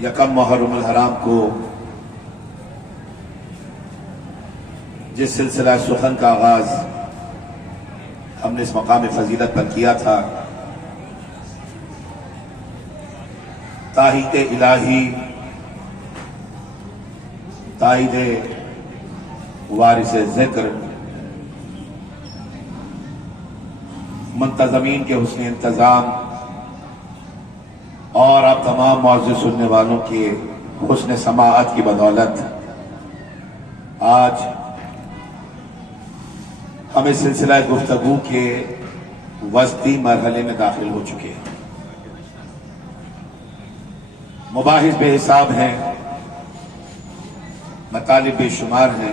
یکم محرم الحرام کو جس سلسلہ سخن کا آغاز ہم نے اس مقام فضیلت پر کیا تھا، تائید الہی، تائید وارث ذکر، منتظمین کے حسن انتظام اور آپ تمام معزز سننے والوں کے حسن سماعت کی بدولت آج ہم اس سلسلہ گفتگو کے وسطی مرحلے میں داخل ہو چکے ہیں۔ مباحث بے حساب ہیں، مطالب بے شمار ہیں۔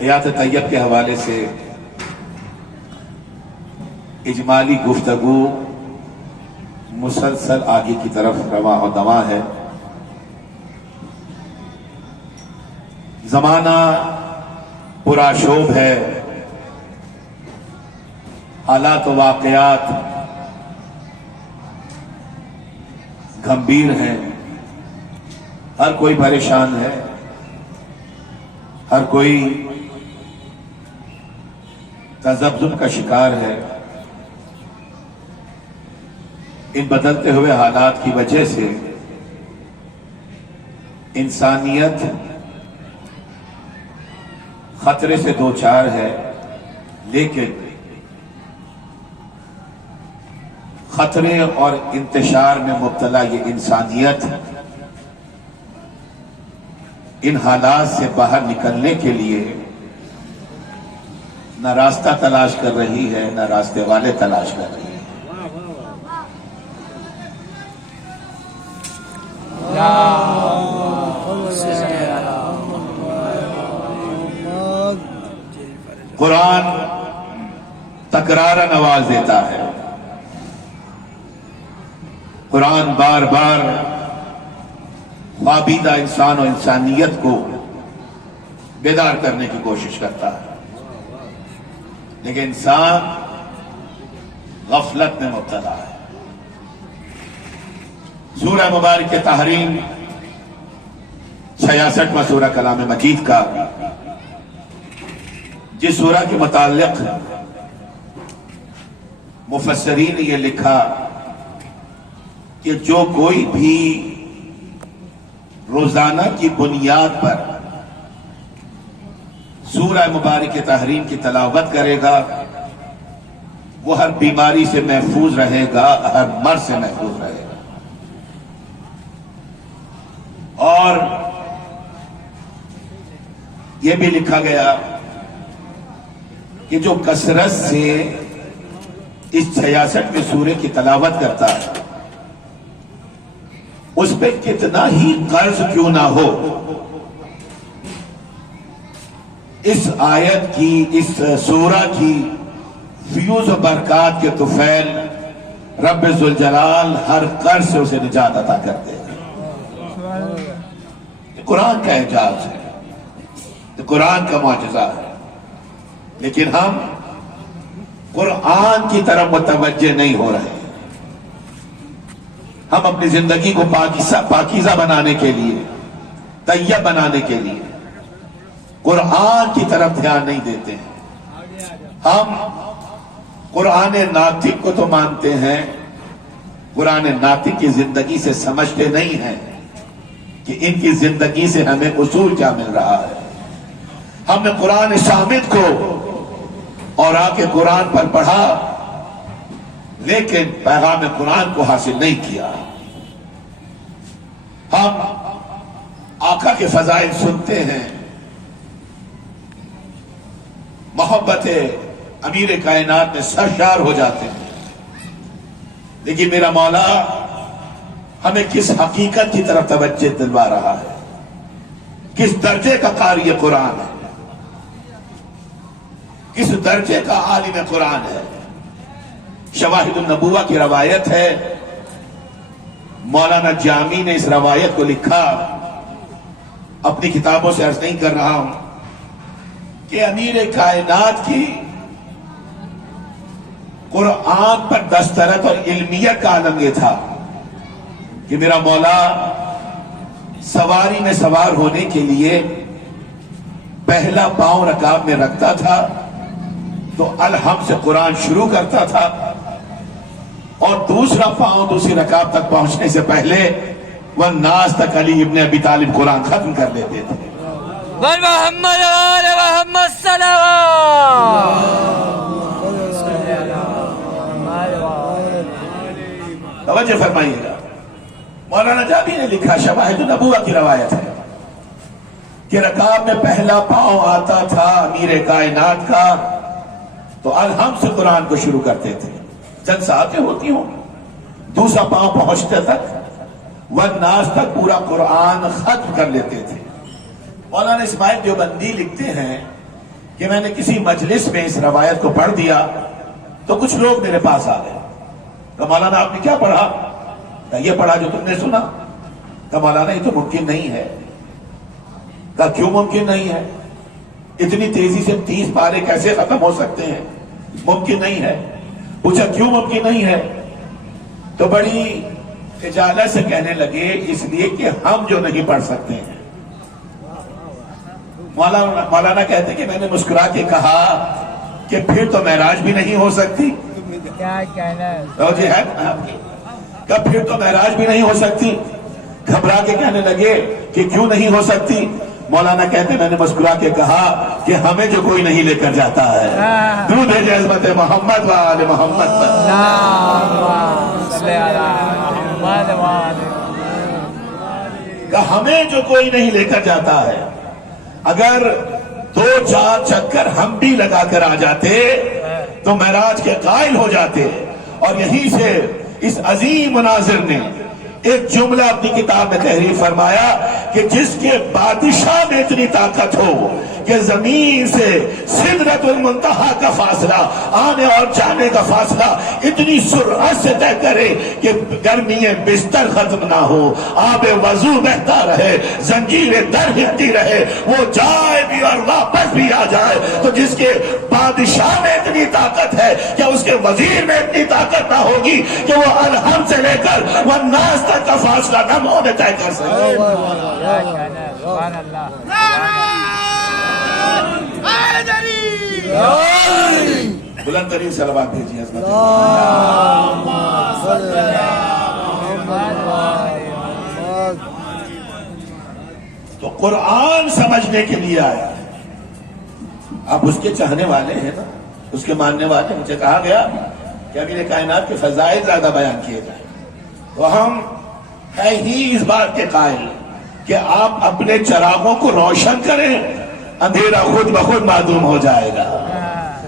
حیات طیب کے حوالے سے اجمالی گفتگو مسلسل آگے کی طرف رواں و دواں ہے۔ زمانہ پرآشوب ہے، حالات و واقعات گھمبیر ہیں، ہر کوئی پریشان ہے، ہر کوئی تذبذب کا شکار ہے۔ ان بدلتے ہوئے حالات کی وجہ سے انسانیت خطرے سے دوچار ہے، لیکن خطرے اور انتشار میں مبتلا یہ انسانیت ان حالات سے باہر نکلنے کے لیے نہ راستہ تلاش کر رہی ہے، نہ راستے والے تلاش کر رہی ہے۔ قرآن تکرارا نواز دیتا ہے، قرآن بار بار خوابیدہ انسان و انسانیت کو بیدار کرنے کی کوشش کرتا ہے، لیکن انسان غفلت میں مبتلا ہے۔ سورہ مبارک تحریم 66واں سورہ کلام مجید کا، جس سورہ کے متعلق مفسرین نے یہ لکھا کہ جو کوئی بھی روزانہ کی بنیاد پر سورہ مبارک تحریم کی تلاوت کرے گا وہ ہر بیماری سے محفوظ رہے گا، ہر مرض سے محفوظ رہے گا۔ اور یہ بھی لکھا گیا کہ جو کثرت سے اس 66ویں سورے کی تلاوت کرتا ہے اس پہ کتنا ہی قرض کیوں نہ ہو، اس آیت کی، اس سورہ کی فیوز و برکات کے طفیل رب ذوالجلال ہر قرض سے اسے نجات عطا کرتے ہیں۔ یہ قرآن کا اعجاز ہے، یہ قرآن کا معجزہ ہے، لیکن ہم قرآن کی طرف متوجہ نہیں ہو رہے۔ ہم اپنی زندگی کو پاکیزہ بنانے کے لیے، طیب بنانے کے لیے قرآن کی طرف دھیان نہیں دیتے ہیں۔ ہم قرآن ناطق کو تو مانتے ہیں، قرآن ناطق کی زندگی سے سمجھتے نہیں ہیں کہ ان کی زندگی سے ہمیں اصول کیا مل رہا ہے۔ ہم نے قرآن صامت کو اور آ کے قرآن پر پڑھا، لیکن پیغام قرآن کو حاصل نہیں کیا۔ ہم آقا کے فضائل سنتے ہیں، محبت امیر کائنات میں سرشار ہو جاتے ہیں، لیکن میرا مولا ہمیں کس حقیقت کی طرف توجہ دلوا رہا ہے، کس درجے کا قاری قرآن ہے، کس درجے کا عالم قرآن ہے۔ شواہد النبوہ کی روایت ہے، مولانا جامی نے اس روایت کو لکھا، اپنی کتابوں سے عرض نہیں کر رہا ہوں، کہ امیر کائنات کی قرآن پر دسترت اور علمیت کا عالم یہ تھا کہ میرا مولا سواری میں سوار ہونے کے لیے پہلا پاؤں رکاب میں رکھتا تھا تو الحم سے قرآن شروع کرتا تھا، اور دوسرا پاؤں دوسری رکاب تک پہنچنے سے پہلے والناس تک علی ابن ابی طالب قرآن ختم کر لیتے تھے۔ محمد وآل محمد صلوات۔ توجہ فرمائیے گا، مولانا جابی نے لکھا، شواہد النبوہ کی روایت ہے کہ رکاب میں پہلا پاؤں آتا تھا امیر کائنات کا تو الحم سے قرآن کو شروع کرتے تھے، چند ساعتیں ہوتی ہوں، دوسرا پاؤں پہنچتے تک والناس تک پورا قرآن ختم کر لیتے تھے۔ مولانا اسماعیل دیوبندی لکھتے ہیں کہ میں نے کسی مجلس میں اس روایت کو پڑھ دیا تو کچھ لوگ میرے پاس آ گئے، کہ مولانا آپ نے کیا پڑھا؟ کہ یہ پڑھا جو تم نے سنا۔ کہ مولانا یہ تو ممکن نہیں ہے۔ کہ کیوں ممکن نہیں ہے؟ اتنی تیزی سے 30 پارے کیسے ختم ہو سکتے ہیں؟ ممکن نہیں ہے۔ پوچھا کیوں ممکن نہیں ہے؟ تو بڑی اجالت سے کہنے لگے اس لیے کہ ہم جو نہیں پڑھ سکتے ہیں۔ مولانا کہتے کہ میں نے مسکرا کے کہا کہ پھر تو معراج بھی نہیں ہو سکتی۔ کیا کہنا جی ہے کہ پھر تو معراج بھی نہیں ہو سکتی۔ گھبرا کے کہنے لگے کہ کیوں نہیں ہو سکتی؟ مولانا کہتے میں نے مسکرا کے کہا کہ ہمیں جو کوئی نہیں لے کر جاتا ہے۔ درود ہے عظمت محمد و آل محمد پر۔ کہ ہمیں جو کوئی نہیں لے کر جاتا ہے، اگر 2-4 چکر ہم بھی لگا کر آ جاتے تو معراج کے قائل ہو جاتے۔ اور یہیں سے اس عظیم مناظر نے ایک جملہ اپنی کتاب میں تحریر فرمایا کہ جس کے بادشاہ میں اتنی طاقت ہو کہ زمین سے سدرۃ المنتہا کا فاصلہ، آنے اور جانے کا فاصلہ اتنی سرعت سے طے کرے کہ گرمی بستر ختم نہ ہو، آب وضو بہتا رہے، زنجیر در ہلتی رہے، وہ جائے بھی اور واپس بھی آ جائے، تو جس کے بادشاہ میں اتنی طاقت ہے کیا اس کے وزیر میں اتنی طاقت نہ ہوگی کہ وہ الحم سے لے کر والناس تک کا فاصلہ نہ مونے طے کر سکے؟ بلند ترین صلوات بھیجیے عظمت۔ تو قرآن سمجھنے کے لیے آیا۔ آپ اس کے چاہنے والے ہیں نا، اس کے ماننے والے۔ مجھے کہا گیا کہ امیر کائنات کے فضائل زیادہ بیان کیے جائیں، تو ہم ہے ہی اس بات کے قائل کہ آپ اپنے چراغوں کو روشن کریں، اندھیرا خود بخود معدوم ہو جائے گا۔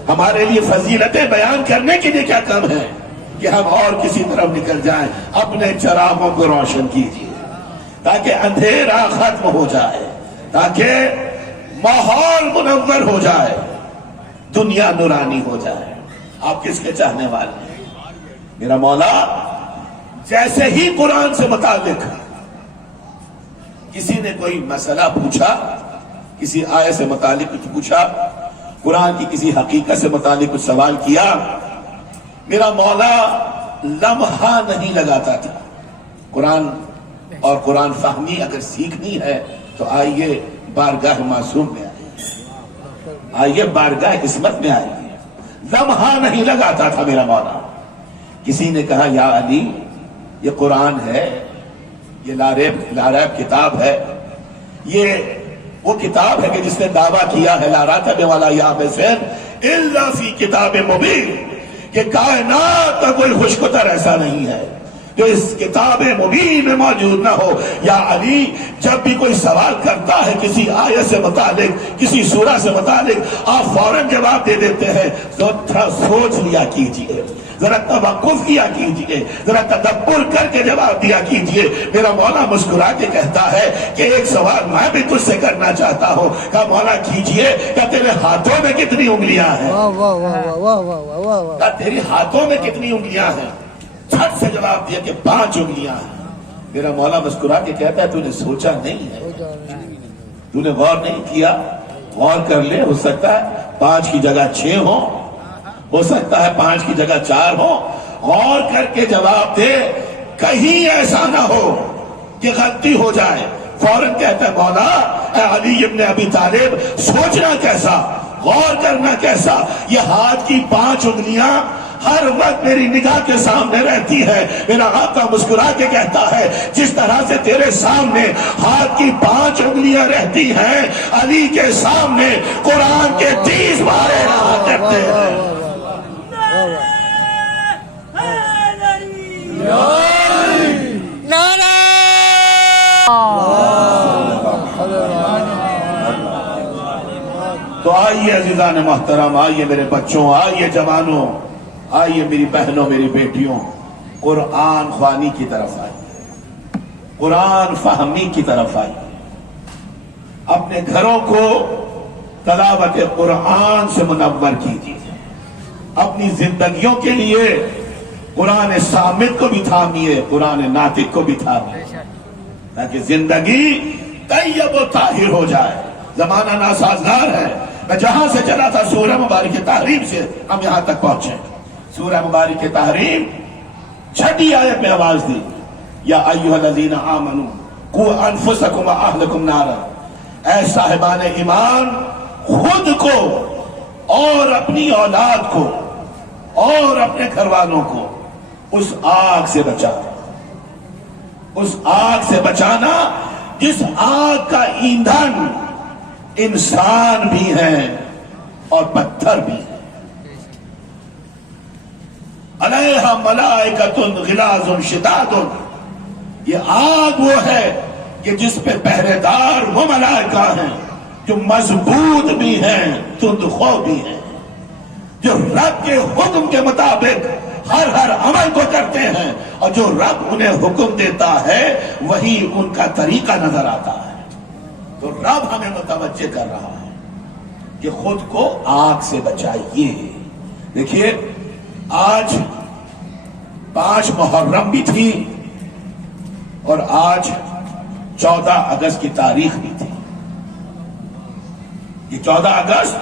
ہمارے لیے فضیلتیں بیان کرنے کے لیے کیا کم ہے کہ ہم اور کسی طرف نکل جائیں؟ اپنے چراغوں کو روشن کیجیے تاکہ اندھیرا ختم ہو جائے، تاکہ ماحول منور ہو جائے، دنیا نورانی ہو جائے۔ آپ کس کے چاہنے والے ہیں؟ میرا مولا جیسے ہی قرآن سے متعلق کسی نے کوئی مسئلہ پوچھا، کسی آیت سے متعلق کچھ پوچھا، قرآن کی کسی حقیقت سے متعلق کچھ سوال کیا، میرا مولا لمحہ نہیں لگاتا تھا۔ قرآن اور قرآن فہمی اگر سیکھنی ہے تو آئیے بارگاہ معصوم میں آئیے بارگاہ عصمت میں آئیے۔ لمحہ نہیں لگاتا تھا میرا مولا۔ کسی نے کہا یا علی یہ قرآن ہے، یہ لاریب کتاب ہے، یہ وہ کتاب ہے کہ جس نے دعویٰ کیا ہے لا راتب ولا یابسین الا فی کتاب مبین، کہ کائنات کا کوئی خوشگوار ایسا نہیں ہے جو اس کتاب مبین میں موجود نہ ہو۔ یا علی جب بھی کوئی سوال کرتا ہے کسی آیت سے متعلق، کسی سورہ سے متعلق، آپ فوراً جواب دے دیتے ہیں، تو تھوڑا سوچ لیا کیجئے، ذرا توقف کیا کیجئے، ذرا تدبر کر کے جواب دیا کیجئے۔ میرا مولا مسکرا کے کہتا ہے کہ ایک سوال میں بھی تجھ سے کرنا چاہتا ہوں۔ کہا مولا کیجئے۔ کہ تیرے ہاتھوں میں کتنی انگلیاں ہیں؟ کہ تیری ہاتھوں میں کتنی انگلیاں ہیں؟ جھٹ سے جواب دیا کہ 5 انگلیاں ہیں۔ میرا مولا مسکرا کے کہتا ہے تو نے سوچا نہیں ہے، تو نے غور نہیں کیا، غور کر لے، ہو سکتا ہے 5 کی جگہ 6 ہو سکتا ہے 5 کی جگہ 4 ہو، غور کر کے جواب دے کہیں ایسا نہ ہو کہ غلطی ہو جائے، فوراً کہتا ہے مولا اے علی ابن ابی طالب، سوچنا کیسا، غور کرنا کیسا، یہ ہاتھ کی 5 انگلیاں ہر وقت میری نگاہ کے سامنے رہتی ہے۔ میرا آقا مسکرا کے کہتا ہے جس طرح سے تیرے سامنے ہاتھ کی 5 انگلیاں رہتی ہیں، علی کے سامنے قرآن کے 30 بارے رہا کرتے ہیں۔ تو آئیے عزیزان محترم، آئیے میرے بچوں، آئیے جوانوں، آئیے میری بہنوں، میری بیٹیوں، قرآن خوانی کی طرف آئیے، قرآن فہمی کی طرف آئیے، اپنے گھروں کو تلاوت قرآن سے منور کیجیے، اپنی زندگیوں کے لیے قرآن صامت کو بھی تھامیے، قرآن ناطق کو بھی تھامیے، تاکہ زندگی طیب و طاہر ہو جائے۔ زمانہ ناسازگار ہے، میں جہاں سے چلا تھا سورہ مبارک تحریم سے ہم یہاں تک پہنچے۔ سورہ مبارک تحریم 6 آیت میں آواز دی، یا ایھا الذین آمنوا قوا انفسکم واہلکم نارا، اے صاحبان ایمان خود کو اور اپنی اولاد کو اور اپنے گھر والوں کو اس آگ سے بچانا، اس آگ سے بچانا جس آگ کا ایندھن انسان بھی ہیں اور پتھر بھی ہیں۔ علیہا ملائکۃ غلاظ شداد، یہ آگ وہ ہے کہ جس پہ پہرے دار وہ ملائکہ ہیں جو مضبوط بھی ہیں، تندخو بھی ہیں، جو رب کے حکم کے مطابق ہر عمل کو کرتے ہیں، اور جو رب انہیں حکم دیتا ہے وہی ان کا طریقہ نظر آتا ہے۔ تو رب ہمیں متوجہ کر رہا ہے کہ خود کو آگ سے بچائیے۔ دیکھیے آج 5 محرم بھی تھی اور آج 14 اگست کی تاریخ بھی تھی۔ یہ 14 اگست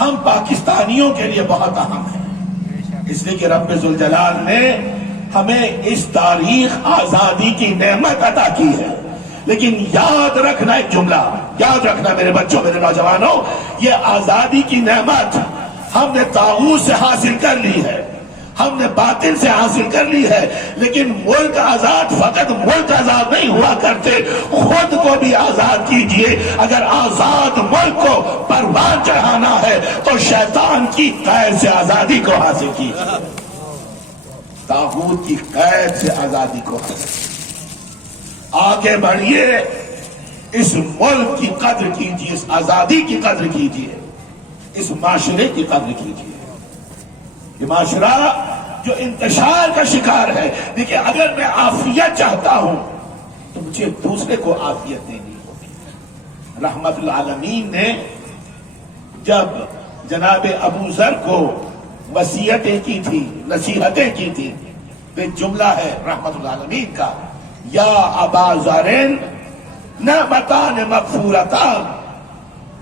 ہم پاکستانیوں کے لیے بہت اہم ہے، اس لیے کہ رب ذوالجلال نے ہمیں اس تاریخ آزادی کی نعمت عطا کی ہے۔ لیکن یاد رکھنا ایک جملہ، یاد رکھنا میرے بچوں، میرے نوجوانوں، یہ آزادی کی نعمت ہم نے طاغوت سے حاصل کر لی ہے، ہم نے باطل سے حاصل کر لی ہے، لیکن ملک آزاد فقط ملک آزاد نہیں ہوا کرتے، خود کو بھی آزاد کیجئے۔ اگر آزاد ملک کو پروان چڑھانا ہے تو شیطان کی قید سے آزادی کو حاصل کیجئے، طاغوت کی قید سے آزادی کو حاصل کیجئے۔ آگے بڑھیے، اس ملک کی قدر کیجئے، اس آزادی کی قدر کیجئے، اس معاشرے کی قدر کیجئے۔ یہ معاشرہ جو انتشار کا شکار ہے، دیکھیں اگر میں عافیت چاہتا ہوں تو مجھے دوسرے کو عافیت دینی ہوگی۔ رحمت العالمین نے جب جناب ابو ذر کو وصیتیں کی تھی، نصیحتیں کی تھی، ایک جملہ ہے رحمت العالمین کا، یا ابا ذر نعمتان مغفورتان،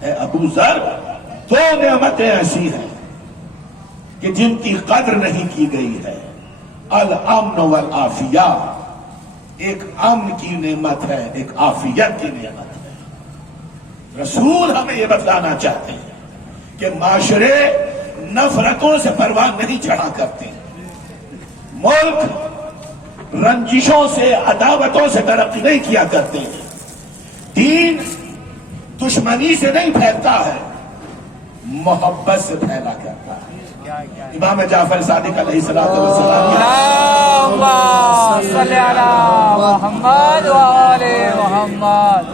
اے ابو ذر 2 نعمتیں ایسی ہیں کہ جن کی قدر نہیں کی گئی ہے، الامن والعافیہ، ایک امن کی نعمت ہے، ایک عافیت کی نعمت ہے۔ رسول ہمیں یہ بتلانا چاہتے ہیں کہ معاشرے نفرتوں سے پروان نہیں چڑھا کرتے، ملک رنجشوں سے، عداوتوں سے ترقی نہیں کیا کرتے ہیں، دین دشمنی سے نہیں پھیلتا ہے، محبت سے پھیلا کرتا ہے۔ امام جعفر صادق علیہ السلام صلی علی محمد وآل محمد۔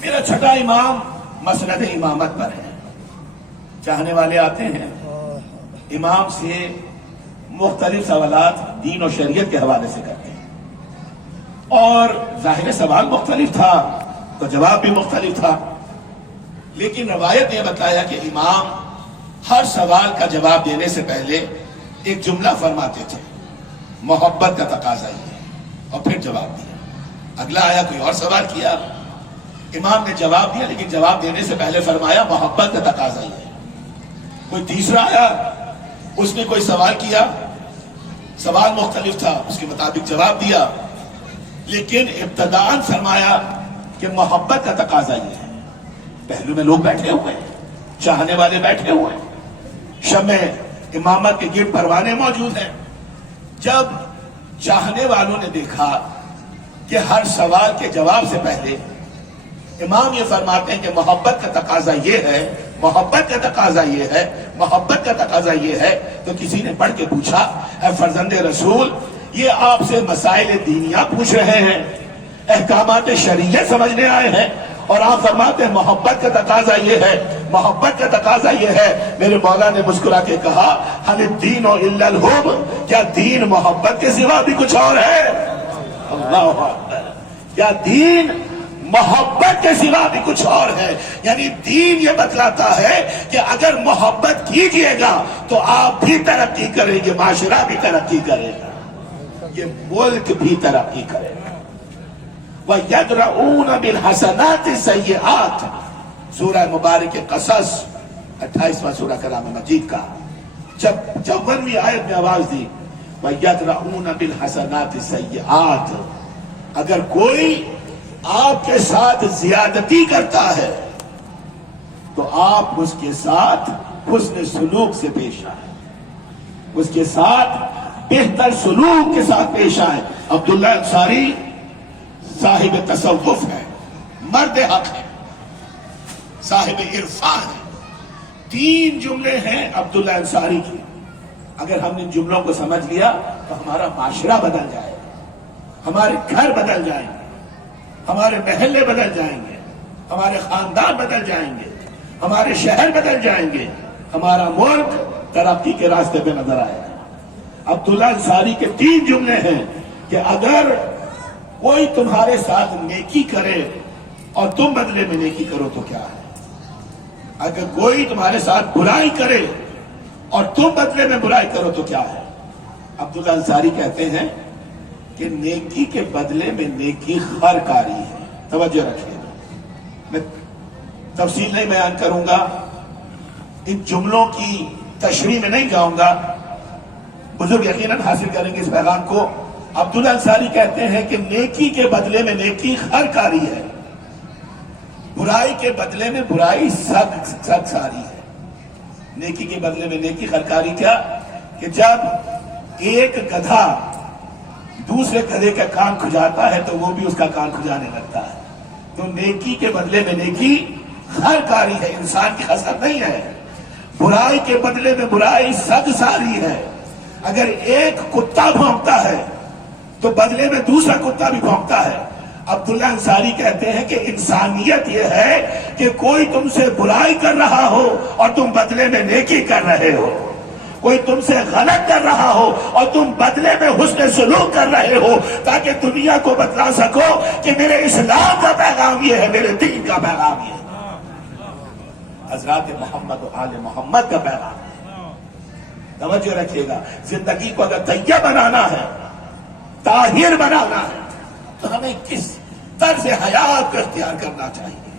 میرا چھٹا امام مسند امامت پر ہے، چاہنے والے آتے ہیں امام سے مختلف سوالات دین و شریعت کے حوالے سے کرتے ہیں، اور ظاہر سوال مختلف تھا تو جواب بھی مختلف تھا، لیکن روایت نے بتایا کہ امام ہر سوال کا جواب دینے سے پہلے ایک جملہ فرماتے تھے، محبت کا تقاضا یہ ہے، اور پھر جواب دیا۔ اگلا آیا کوئی اور سوال کیا، امام نے جواب دیا لیکن جواب دینے سے پہلے فرمایا محبت کا تقاضا یہ ہے۔ کوئی تیسرا آیا، اس نے کوئی سوال کیا، سوال مختلف تھا، اس کے مطابق جواب دیا، لیکن ابتداءً فرمایا کہ محبت کا تقاضا یہ ہے۔ پہلو میں لوگ بیٹھے ہوئے ہیں، چاہنے والے بیٹھے ہوئے ہیں، شمع امامت کے گرد پروانے موجود ہیں۔ جب چاہنے والوں نے دیکھا کہ ہر سوال کے جواب سے پہلے امام یہ فرماتے ہیں کہ محبت کا تقاضا یہ ہے، محبت کا تقاضا یہ ہے، محبت کا تقاضا یہ ہے، تو کسی نے پڑھ کے پوچھا، اے فرزند رسول، یہ آپ سے مسائل دینیہ پوچھ رہے ہیں، احکامات شریعت سمجھنے آئے ہیں، اور آپ فرماتے ہیں محبت کا تقاضا یہ ہے، محبت کا تقاضا یہ ہے۔ میرے مولا نے مسکرا کے کہا، حل الدین الا الحب، کیا دین محبت کے سوا بھی کچھ اور ہے؟ اللہ اکبر، کیا دین محبت کے سوا بھی کچھ اور ہے؟ یعنی دین یہ بتلاتا ہے کہ اگر محبت کیجئے گا تو آپ بھی ترقی کریں گے، معاشرہ بھی ترقی کرے گا، یہ ملک بھی ترقی کرے گا۔ وَيَدْرَؤُونَ بِالْحَسَنَاتِ السَّيِّئَاتِ، سورہ مبارک قصص 28واں سورہ کلام مجید کا جب 54ویں آیت میں آواز دی، وَيَدْرَؤُونَ بِالْحَسَنَاتِ السَّيِّئَاتِ، اگر کوئی آپ کے ساتھ زیادتی کرتا ہے تو آپ اس کے ساتھ حسن سلوک سے پیش آئیں، اس کے ساتھ بہتر سلوک کے ساتھ پیش آئیں۔ عبداللہ انصاری صاحب تصوف ہے، مرد حق ہے، صاحب عرفان ہے۔ 3 جملے ہیں عبداللہ انصاری کی، اگر ہم ان جملوں کو سمجھ لیا تو ہمارا معاشرہ بدل جائے گا، ہمارے گھر بدل جائیں گے، ہمارے محلے بدل جائیں گے، ہمارے خاندان بدل جائیں گے، ہمارے شہر بدل جائیں گے، ہمارا ملک ترقی کے راستے پہ نظر آئے گا۔ عبداللہ انصاری کے 3 جملے ہیں کہ اگر کوئی تمہارے ساتھ نیکی کرے اور تم بدلے میں نیکی کرو تو کیا ہے؟ اگر کوئی تمہارے ساتھ برائی کرے اور تم بدلے میں برائی کرو تو کیا ہے؟ عبداللہ انصاری کہتے ہیں کہ نیکی کے بدلے میں نیکی خیر کاری ہے۔ توجہ رکھیے، میں تفصیل نہیں بیان کروں گا، ان جملوں کی تشریح میں نہیں جاؤں گا، بزرگ یقیناً حاصل کریں گے اس پیغام کو۔ عبداللہ انصاری کہتے ہیں کہ نیکی کے بدلے میں نیکی خیر کاری ہے، برائی کے بدلے میں برائی سخت ساری ہے۔ نیکی کے بدلے میں نیکی خیر کاری کیا کہ جب ایک گدھا دوسرے گدھے کا کان کھجاتا ہے تو وہ بھی اس کا کان کھجانے لگتا ہے، تو نیکی کے بدلے میں نیکی خیر کاری ہے، انسان کی خصلت نہیں ہے۔ برائی کے بدلے میں برائی سخت ساری ہے، اگر ایک کتا بھونکتا ہے تو بدلے میں دوسرا کتا بھی بھونکتا ہے۔ عبداللہ انصاری کہتے ہیں کہ انسانیت یہ ہے کہ کوئی تم سے برائی کر رہا ہو اور تم بدلے میں نیکی کر رہے ہو، کوئی تم سے غلط کر رہا ہو اور تم بدلے میں حسن سلوک کر رہے ہو، تاکہ دنیا کو بتلا سکو کہ میرے اسلام کا پیغام یہ ہے، میرے دین کا پیغام یہ ہے، حضرات محمد و آل محمد کا پیغام ہے۔ توجہ رکھیے گا، زندگی کو اگر طیب بنانا ہے، طاہر بنانا ہے، تو ہمیں کس طرز حیات کو اختیار کرنا چاہیے۔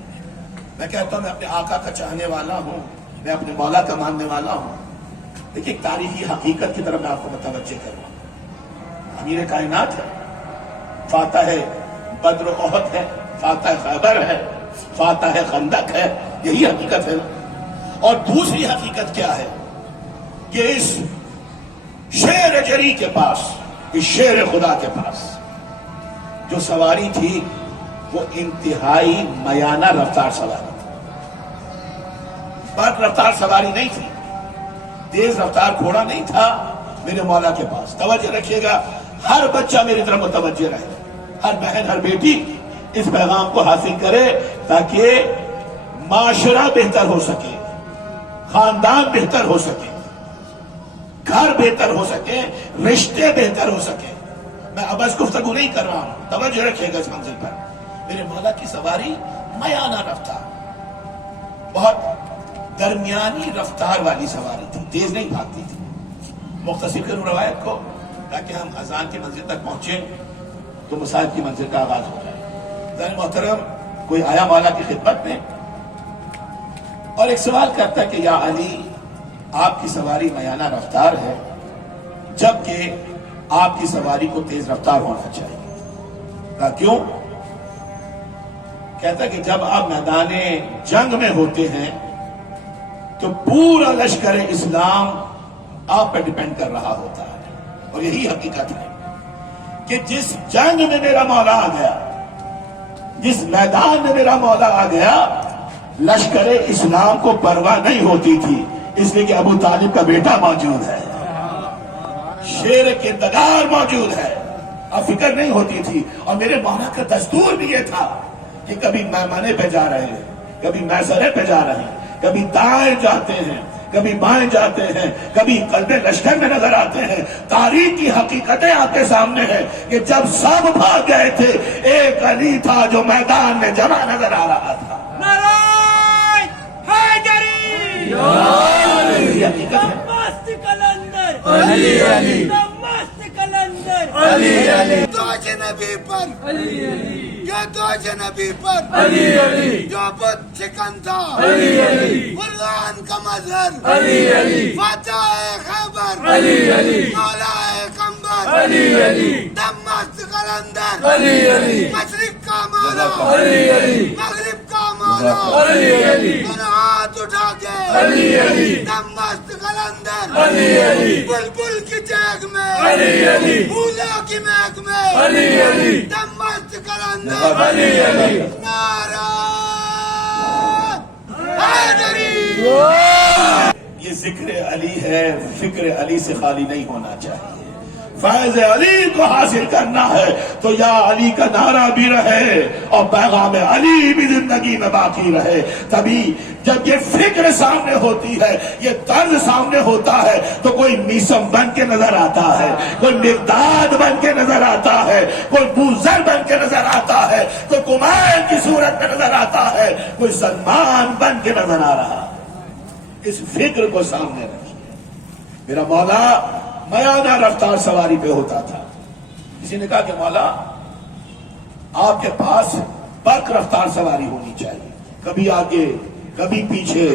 میں کہتا ہوں میں اپنے آقا کا چاہنے والا ہوں، میں اپنے مولا کا ماننے والا ہوں، لیکن ایک تاریخی حقیقت کی طرف میں آپ کو متوجہ کروں۔ امیر کائنات ہے، فاتح بدر و احد ہے، فاتح خیبر ہے، فاتح خندق ہے، یہی حقیقت ہے۔ اور دوسری حقیقت کیا ہے کہ اس شیر جری کے پاس، اس شیر خدا کے پاس جو سواری تھی وہ انتہائی میانہ رفتار سواری تھی، برق رفتار سواری نہیں تھی، تیز رفتار گھوڑا نہیں تھا میرے مولا کے پاس۔ توجہ رکھیے گا، ہر بچہ میری طرف متوجہ رہے، ہر بہن ہر بیٹی اس پیغام کو حاصل کرے تاکہ معاشرہ بہتر ہو سکے، خاندان بہتر ہو سکے، گھر بہتر ہو سکے، رشتے بہتر ہو سکے۔ میں ابس گفتگو نہیں کر رہا ہوں، توجہ رکھیے گا اس منزل پر۔ میرے مولا کی سواری میانہ رفتار، بہت درمیانی رفتار والی سواری تھی، تیز نہیں بھاگتی تھی۔ مختصر کروں روایت کو تاکہ ہم اذان کی منزل تک پہنچیں تو مصائب کی منزل کا آغاز ہو جائے۔ ذرا محترم، کوئی آیا مولا کی خدمت میں اور ایک سوال کرتا ہے کہ یا علی، آپ کی سواری میانہ رفتار ہے، جبکہ آپ کی سواری کو تیز رفتار ہونا چاہیے. کہا کیوں؟ کہتا ہے کہ جب آپ میدان جنگ میں ہوتے ہیں تو پورا لشکر اسلام آپ پہ ڈیپینڈ کر رہا ہوتا ہے. اور یہی حقیقت ہے کہ جس جنگ میں میرا مولا آ گیا، جس میدان میں میرا مولا آ گیا، لشکر اسلام کو پرواہ نہیں ہوتی تھی، اس لیے کہ ابو طالب کا بیٹا موجود ہے، شیر کے دگار موجود ہے. اب فکر نہیں ہوتی تھی. اور میرے مولا کا دستور بھی یہ تھا کہ کبھی میمنے پہ جا رہے ہیں، کبھی میسرے پہ جا رہے ہیں، کبھی دائیں جاتے ہیں، کبھی بائیں جاتے ہیں، کبھی قلب لشکر میں نظر آتے ہیں. تاریخ کی حقیقتیں آپ کے سامنے ہیں کہ جب سب بھاگ گئے تھے، ایک علی تھا جو میدان میں جمع نظر آ رہا تھا. نعرہ حیدری، یہ حقیقت ہے. مست کلندر، علی علی، مست کلندر، علی علی، دو نبی پر یا دو نبی پر علی علی، جو بت چکن تھا علی علی، قرآن کا مظہر علی علی، فتح خیبر علی علی، مولا قمبر علی علی، دم مست قلندر علی علی، مشرق کا مولا علی علی، مغرب کا مولا علی علی، دونوں ہاتھ اٹھا کے علی علی، دم مست قلندر علی علی، بلبل کی چیخ میں علی علی، پھولوں کی مہک میں علی علی، دم مست قلندر علی علی. نعرہ حیدری. یہ ذکر علی ہے، فکر علی سے خالی نہیں ہونا چاہیے. فیض علی کو حاصل کرنا ہے تو یا علی کا نعرہ بھی رہے اور پیغام علی بھی زندگی میں باقی رہے. تبھی جب یہ فکر سامنے ہوتی ہے، یہ طرز سامنے ہوتا ہے، تو کوئی میسم بن کے نظر آتا ہے، کوئی مقداد بن کے نظر آتا ہے، کوئی بوزر بن کے نظر آتا ہے، کوئی کمائل کی صورت میں نظر آتا ہے، کوئی سلمان بن کے نظر آ رہا ہے. اس فکر کو سامنے رکھیے. میرا مولا میانہ رفتار سواری پہ ہوتا تھا. کسی نے کہا کہ مولا آپ کے پاس برق رفتار سواری ہونی چاہیے، کبھی آگے، کبھی پیچھے،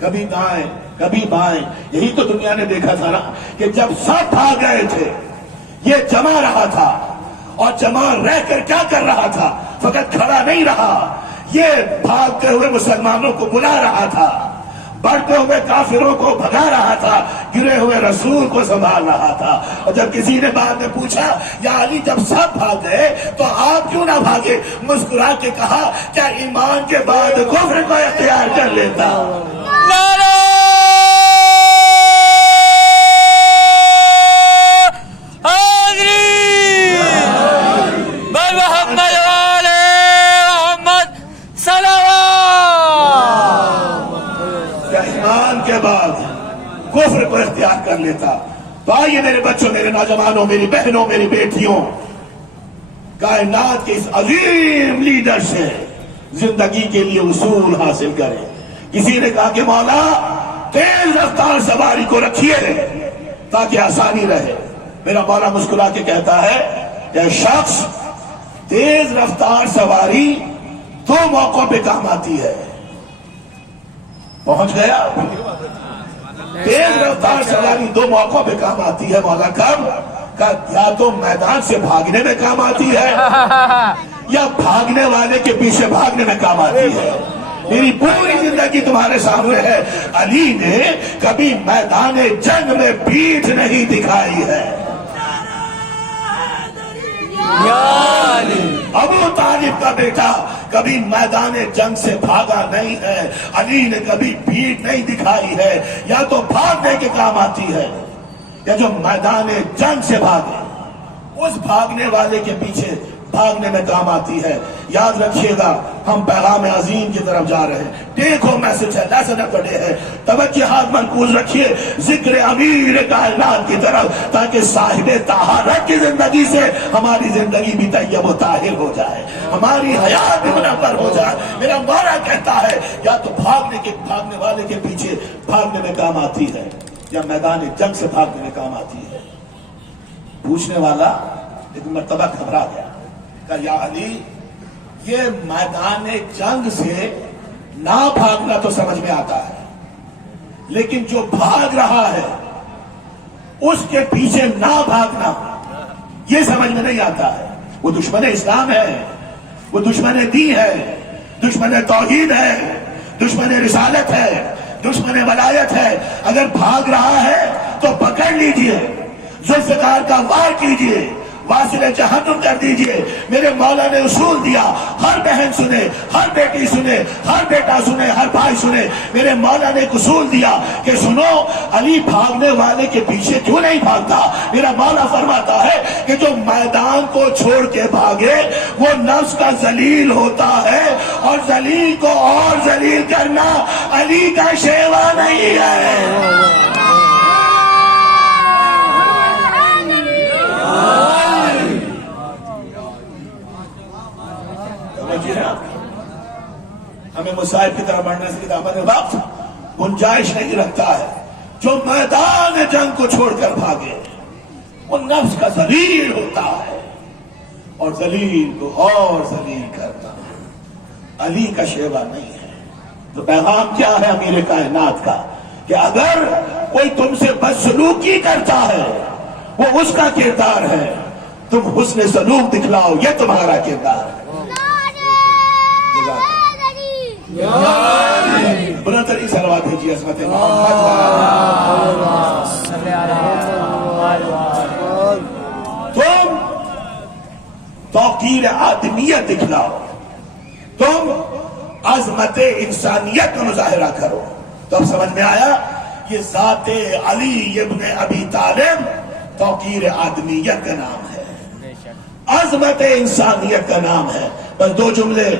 کبھی دائیں، کبھی بائیں. یہی تو دنیا نے دیکھا تھا نا کہ جب سب بھاگ گئے تھے، یہ جمع رہا تھا. اور جمع رہ کر کیا کر رہا تھا؟ فقط کھڑا نہیں رہا، یہ بھاگتے ہوئے مسلمانوں کو بلا رہا تھا، بڑھتے ہوئے کافروں کو بھگا رہا تھا، گرے ہوئے رسول کو سنبھال رہا تھا. اور جب کسی نے بعد میں پوچھا یا علی جب سب بھاگ گئے تو آپ کیوں نہ بھاگے؟ مسکرا کے کہا کیا ایمان کے بعد کفر کو اختیار کر لیتا؟ نعرہ حیدری، بر محمد وآل محمد صلوات. کیا ایمان کے بعد کفر کو اختیار کر لیتا؟ تو آئیے میرے بچوں، میرے نوجوانوں، میری بہنوں، میری بیٹیوں، کائنات کے اس عظیم لیڈر سے زندگی کے لیے اصول حاصل کریں. کسی نے کہا کہ مولا تیز رفتار سواری کو رکھیے تاکہ آسانی رہے. میرا مولا مسکرا کے کہتا ہے کہ شخص تیز رفتار سواری دو موقعوں پہ کام آتی ہے. پہنچ گیا؟ تیز رفتار سواری دو موقعوں پہ کام آتی ہے. مولا کب؟ یا تو میدان سے بھاگنے میں کام آتی ہے یا بھاگنے والے کے پیچھے بھاگنے میں کام آتی ہے. میری پوری زندگی تمہارے سامنے ہے. علی نے کبھی میدان جنگ میں پیٹھ نہیں دکھائی ہے. ابو طالب کا بیٹا کبھی میدان جنگ سے بھاگا نہیں ہے. علی نے کبھی پیٹھ نہیں دکھائی ہے. یا تو بھاگنے کے کام آتی ہے یا جو میدان جنگ سے بھاگے اس بھاگنے والے کے پیچھے بھاگنے میں کام آتی ہے. یاد رکھیے گا ہم پیغام عظیم کی طرف جا رہے ہیں. دیکھو میسج ہے، لیسن پڑھے ہے. توجہ ہاتھ مرکوز رکھیے ذکر امیر کائنات کی طرف تاکہ صاحب طہارت کی زندگی سے ہماری زندگی بھی طیب و طاہر ہو جائے، ہماری حیات بھی منور ہو جائے. میرا مولا کہتا ہے یا تو بھاگنے والے کے پیچھے بھاگنے میں کام آتی ہے یا میدان جنگ سے بھاگنے میں کام آتی ہے. پوچھنے والا ایک مرتبہ گھبرا گیا، کہا یا علی یہ میدان جنگ سے نہ بھاگنا تو سمجھ میں آتا ہے، لیکن جو بھاگ رہا ہے اس کے پیچھے نہ بھاگنا یہ سمجھ میں نہیں آتا ہے. وہ دشمن اسلام ہے, وہ دشمن دین ہے, دشمن توحید ہے, دشمن رسالت ہے, دشمن ولایت ہے. اگر بھاگ رہا ہے تو پکڑ لیجئے, ذوالفقار کا وار کیجئے, واصل جہنم کر دیجئے. میرے مولا نے اصول دیا, ہر بہن سنے, ہر بیٹی سنے, ہر بیٹا سنے, ہر بھائی سنے. میرے مولا نے ایک اصول دیا کہ سنو, علی بھاگنے والے کے پیچھے کیوں نہیں بھاگتا. میرا مولا فرماتا ہے کہ جو میدان کو چھوڑ کے بھاگے وہ نفس کا ذلیل ہوتا ہے, اور ذلیل کو اور ذلیل کرنا علی کا شیوا نہیں ہے. ہمیں مصائب کی طرح بڑھنے سے دامن وقت گنجائش نہیں رکھتا ہے. جو میدان جنگ کو چھوڑ کر بھاگے وہ نفس کا ذلیل ہوتا ہے, اور ذلیل کو اور ذلیل کرنا علی کا شیوا نہیں ہے. تو پیغام کیا ہے امیر کائنات کا کہ اگر کوئی تم سے بدسلوکی کرتا ہے وہ اس کا کردار ہے, تم حسن سلوک دکھلاؤ, یہ تمہارا کردار ہے. برادری صلوات بھیجیے عظمت محمد. تم توقیر آدمیت دکھلاؤ, تم عظمت انسانیت کا مظاہرہ کرو. تو اب سمجھ میں آیا یہ ذات علی ابن ابی طالب توقیر آدمیت کا نام ہے, عظمت انسانیت کا نام ہے. بس دو جملے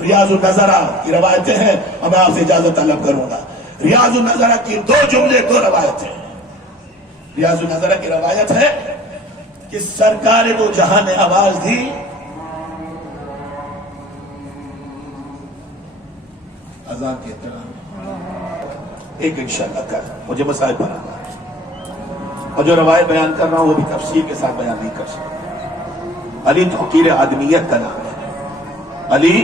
ریاض النظرہ کی روایتیں ہیں اور میں آپ سے اجازت طلب کروں گا. ریاض النظرہ کی دو جملے, دو روایتیں. ریاض النظرہ کی روایت ہے کہ سرکار دو جہاں نے آواز دی, اذان کے احترام ایک انشاءاللہ کر مجھے مسائل بنانا ہے, اور جو روایت بیان کر رہا ہوں وہ بھی تفصیل کے ساتھ بیان نہیں کر سکتا. علی توقیر آدمیت کا نام ہے, علی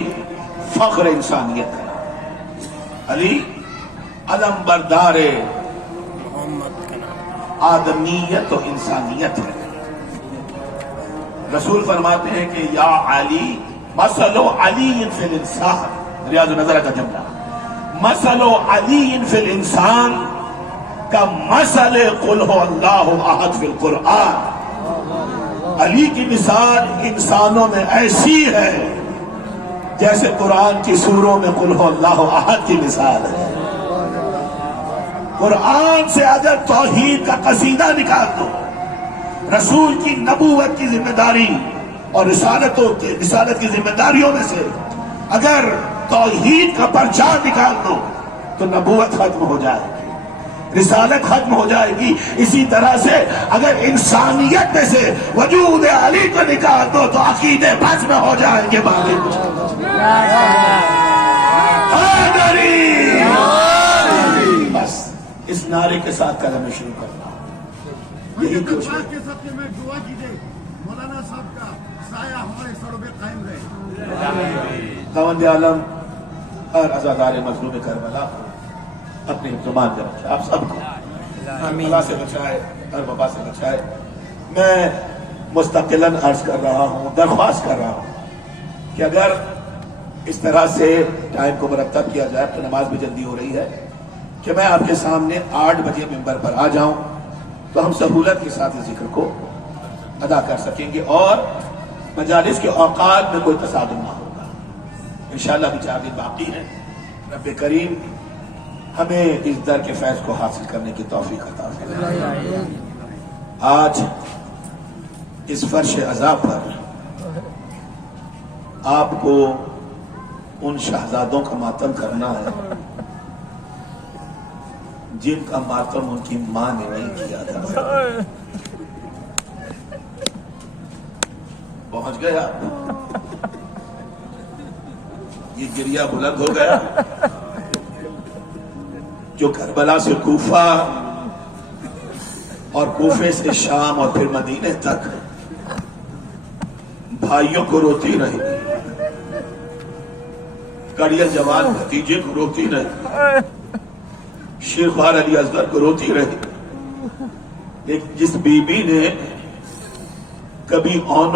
فخر انسانیت کا نام ہے, علی علم بردار آدمیت و انسانیت ہے. رسول فرماتے ہیں کہ یا علی مثل علی فی الانسان, ریاض النظرہ کا جملہ, مثل علی فی الانسان کا مثل قل هو اللہ احد فی القرآن. علی کی مثال انسانوں میں ایسی ہے جیسے قرآن کی سوروں میں قل هو اللہ احد کی مثال ہے. قرآن سے اگر توحید کا قصیدہ نکال دو, رسول کی نبوت کی ذمہ داری اور رسالت کی ذمہ داریوں میں سے اگر توحید کا پرچار نکال دو تو نبوت ختم ہو جائے گی, رسالت ختم ہو جائے گی. اسی طرح سے اگر انسانیت میں سے وجود علی کو نکال دو تو عقیدے بھسم ہو جائیں گے. باقی کچھ بس اس نعرے کے ساتھ کلمہ شروع کرنا یہی کچھ ہے. کے سب میں دعا کیجیے مولانا صاحب کا سایہ ہمارے سروں پہ قائم رہے. خواند عالم ہر عزادار مظلوم کربلا اپنے زبان میں رکھے, آپ سب کو بلا سے بچائے, ہر وبا سے بچائے. میں مستقلاً عرض کر رہا ہوں, درخواست کر رہا ہوں کہ اگر اس طرح سے ٹائم کو مرتب کیا جائے تو نماز بھی جلدی ہو رہی ہے, کہ میں آپ کے سامنے 8 بجے ممبر پر آ جاؤں تو ہم سہولت کے ساتھ اس ذکر کو ادا کر سکیں گے اور مجالس کے اوقات میں کوئی تصادم نہ ہوگا. انشاءاللہ بھی 4 دن باقی ہیں. رب کریم ہمیں اس در کے فیض کو حاصل کرنے کی توفیق عطا فرمائے. آج اس فرش عزا پر آپ کو ان شہزادوں کا ماتم کرنا ہے جن کا ماتم ان کی ماں نے نہیں کیا تھا. پہنچ گئے آپ, یہ گریہ بلند ہو گیا. جو کربلا سے کوفہ اور کوفے سے شام اور پھر مدینے تک بھائیوں کو روتی رہی, کڑیل جوان بھتیجے کو روتی رہی, شیخوار علی اصغر کو روتی رہی. لیکن جس بی بی نے کبھی آن